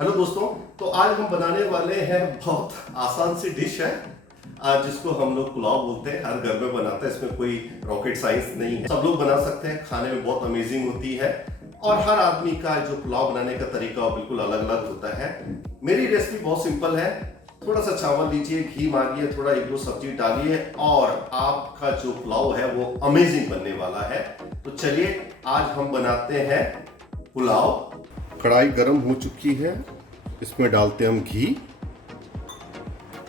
Hello दोस्तों, तो आज हम बनाने वाले हैं बहुत आसान सी डिश है जिसको हम लोग पुलाव बोलते हैं। हर घर में बनाते हैं, इसमें कोई रॉकेट साइंस नहीं है, सब लोग बना सकते हैं। खाने में बहुत अमेजिंग होती है और हर आदमी का जो पुलाव बनाने का तरीका बिल्कुल अलग अलग होता है। मेरी रेसिपी बहुत सिंपल है। थोड़ा सा चावल लीजिए, घी मारिए, थोड़ा एक दो सब्जी डालिए और आपका जो पुलाव है वो अमेजिंग बनने वाला है। तो चलिए आज हम बनाते हैं पुलाव। कढ़ाई गरम हो चुकी है, इसमें डालते हैं हम घी।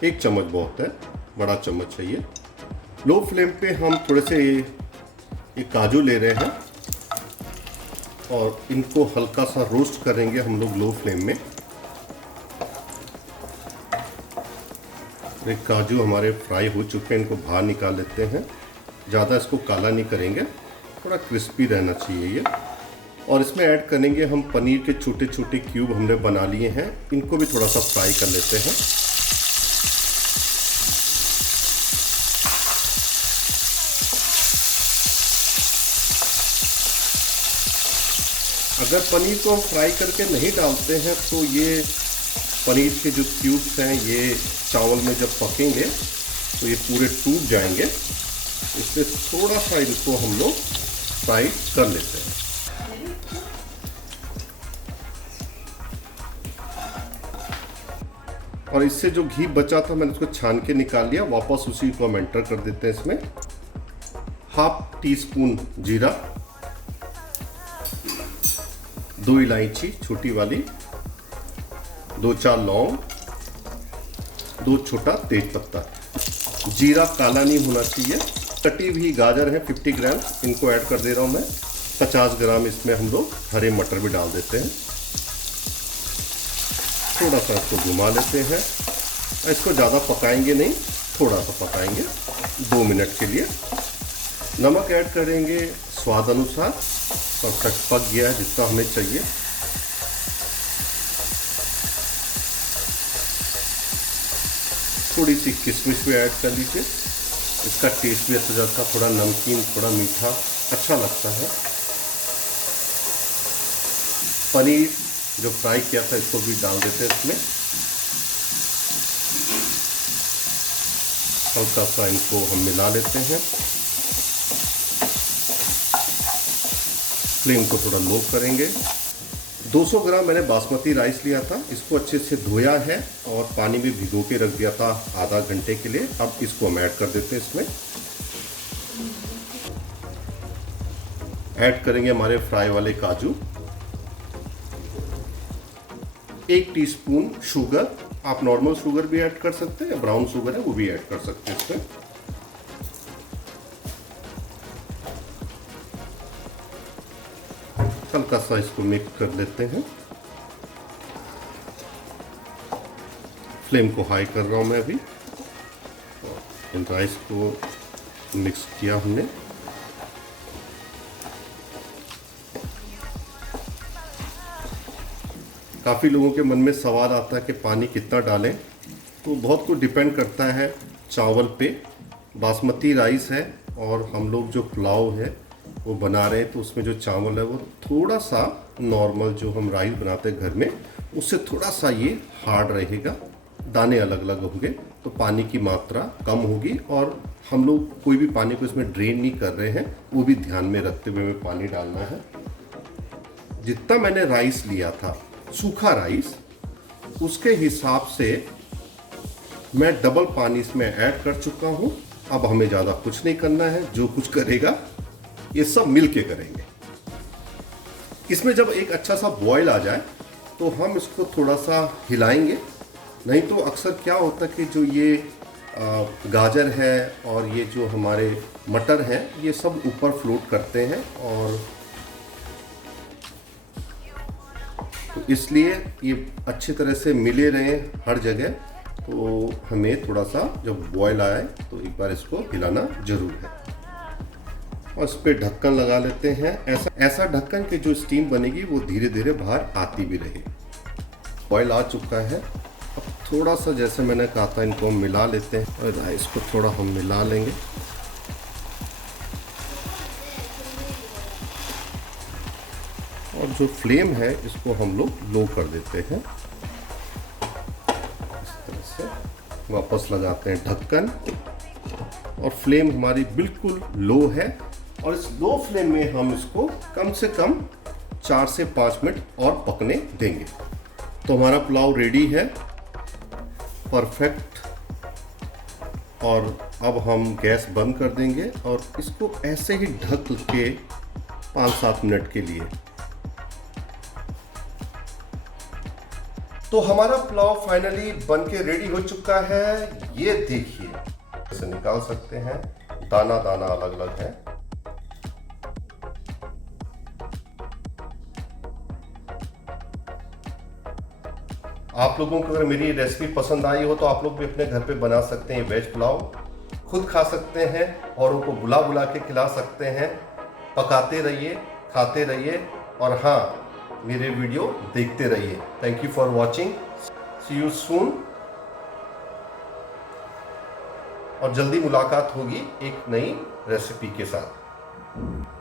1 चम्मच बहुत है, बड़ा चम्मच चाहिए। लो फ्लेम पे हम थोड़े से ये काजू ले रहे हैं और इनको हल्का सा रोस्ट करेंगे हम लोग लो फ्लेम में। ये काजू हमारे फ्राई हो चुके हैं, इनको बाहर निकाल लेते हैं। ज़्यादा इसको काला नहीं करेंगे, थोड़ा क्रिस्पी रहना चाहिए ये। और इसमें ऐड करेंगे हम पनीर के छोटे छोटे क्यूब हमने बना लिए हैं, इनको भी थोड़ा सा फ्राई कर लेते हैं। अगर पनीर को हम फ्राई करके नहीं डालते हैं तो ये पनीर के जो क्यूब्स हैं ये चावल में जब पकेंगे तो ये पूरे टूट जाएंगे, इसलिए थोड़ा सा इनको हम लोग फ्राई कर लेते हैं। और इससे जो घी बचा था मैंने उसको छान के निकाल लिया, वापस उसी को हम एंटर कर देते हैं। इसमें 1/2 टीस्पून जीरा, 2 इलायची छोटी वाली, 2-4 लौंग, 2 छोटा तेज पत्ता। जीरा काला नहीं होना चाहिए। कटी हुई गाजर है 50 ग्राम, इनको ऐड कर दे रहा हूँ मैं। 50 ग्राम इसमें हम लोग हरे मटर भी डाल देते हैं। थोड़ा सा इसको घुमा लेते हैं। इसको ज़्यादा पकाएंगे नहीं, थोड़ा सा पकाएंगे 2 मिनट के लिए। नमक ऐड करेंगे स्वाद अनुसार। परफेक्ट पक गया है जितना हमें चाहिए। थोड़ी सी किशमिश भी ऐड कर लीजिए, इसका टेस्ट भी अच्छा जाता है। थोड़ा नमकीन, थोड़ा मीठा अच्छा लगता है। पनीर जो फ्राई किया था इसको भी डाल देते हैं इसमें। हल्का सा इनको हम मिला लेते हैं। फ्लेम को थोड़ा लो करेंगे। 200 ग्राम मैंने बासमती राइस लिया था, इसको अच्छे से धोया है और पानी में भिगो के रख दिया था आधा घंटे के लिए। अब इसको हम ऐड कर देते हैं इसमें। ऐड करेंगे हमारे फ्राई वाले काजू। 1 टीस्पून शुगर, आप नॉर्मल शुगर भी ऐड कर सकते हैं या ब्राउन शुगर है वो भी ऐड कर सकते हैं इसमें। हल्का सा इसको मिक्स कर लेते हैं। फ्लेम को हाई कर रहा हूं मैं अभी। इन राइस को मिक्स किया हमने। काफ़ी लोगों के मन में सवाल आता है कि पानी कितना डालें, तो बहुत कुछ डिपेंड करता है चावल पे। बासमती राइस है और हम लोग जो पुलाव है वो बना रहे हैं, तो उसमें जो चावल है वो थोड़ा सा नॉर्मल जो हम राइस बनाते हैं घर में उससे थोड़ा सा ये हार्ड रहेगा। दाने अलग अलग होंगे तो पानी की मात्रा कम होगी। और हम लोग कोई भी पानी को इसमें ड्रेन नहीं कर रहे हैं, वो भी ध्यान में रखते हुए हमें पानी डालना है। जितना मैंने राइस लिया था सूखा राइस, उसके हिसाब से मैं डबल पानी इसमें ऐड कर चुका हूं। अब हमें ज़्यादा कुछ नहीं करना है, जो कुछ करेगा ये सब मिल के करेंगे। इसमें जब एक अच्छा सा बॉयल आ जाए तो हम इसको थोड़ा सा हिलाएंगे। नहीं तो अक्सर क्या होता है कि जो ये गाजर है और ये जो हमारे मटर हैं ये सब ऊपर फ्लोट करते हैं, और तो इसलिए ये अच्छी तरह से मिले रहें हर जगह। तो हमें थोड़ा सा जब बॉयल आए तो एक बार इसको हिलाना जरूर है। और इस पर ढक्कन लगा लेते हैं। ऐसा ढक्कन कि जो स्टीम बनेगी वो धीरे धीरे बाहर आती भी रहे। बॉयल आ चुका है। अब थोड़ा सा जैसे मैंने कहा था इनको हम मिला लेते हैं और राइस को थोड़ा हम मिला लेंगे। और जो फ्लेम है इसको हम लोग लो कर देते हैं। इस तरह से वापस लगाते हैं ढक्कन और फ्लेम हमारी बिल्कुल लो है और इस लो फ्लेम में हम इसको कम से कम 4 से 5 मिनट और पकने देंगे। तो हमारा पुलाव रेडी है, परफेक्ट। और अब हम गैस बंद कर देंगे और इसको ऐसे ही ढक के 5-7 मिनट के लिए। तो हमारा पुलाव फाइनली बन के रेडी हो चुका है। ये देखिए, इसे निकाल सकते हैं, दाना दाना अलग अलग है। आप लोगों को अगर मेरी रेसिपी पसंद आई हो तो आप लोग भी अपने घर पे बना सकते हैं वेज पुलाव, खुद खा सकते हैं और उनको बुला बुला के खिला सकते हैं। पकाते रहिए, खाते रहिए और हाँ, मेरे वीडियो देखते रहिए। Thank you for watching, see you soon. और जल्दी मुलाकात होगी एक नई रेसिपी के साथ।